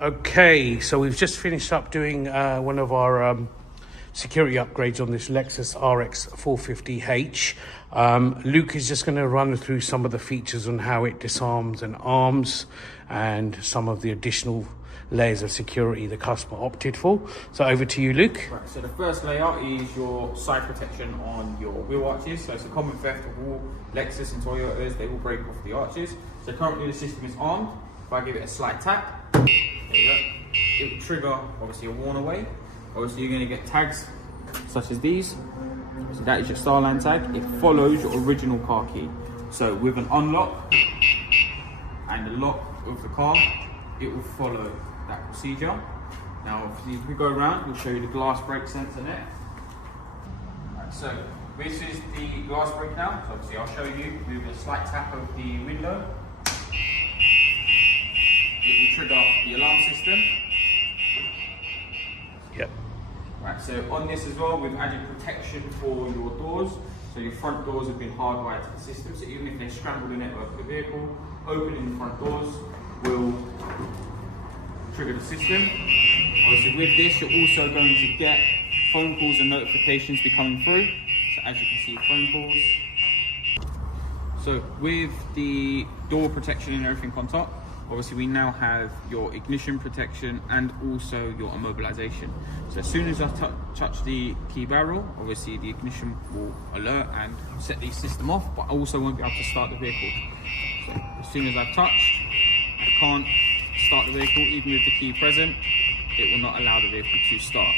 Okay, so we've just finished up doing one of our security upgrades on this Lexus RX450h. Luke is just going to run through some of the features on how it disarms and arms and some of the additional layers of security the customer opted for. So over to you, Luke. Right, so the first layer is your side protection on your wheel arches. So it's a common theft of all Lexus and Toyotas, they will break off the arches. So currently the system is armed. If I give it a slight tap, there you go, it will trigger obviously a warn away. Obviously you're going to get tags such as these. So that is your StarLine tag. It follows your original car key. So with an unlock and the lock of the car, it will follow that procedure. Now obviously if we go around, we'll show you the glass brake sensor there. Right, so this is the glass brake now. So obviously I'll show you with a slight tap of the window. It will trigger the alarm system. Yep. Right, so on this as well, we've added protection for your doors. So your front doors have been hardwired to the system, so even if they scramble the network of the vehicle, opening the front doors will trigger the system. Obviously with this, you're also going to get phone calls and notifications be coming through. So as you can see, phone calls. So with the door protection and everything on top, obviously we now have your ignition protection and also your immobilization. So as soon as I touch the key barrel, obviously the ignition will alert and set the system off, but I also won't be able to start the vehicle. So as soon as I've touched, I can't start the vehicle, even with the key present, it will not allow the vehicle to start.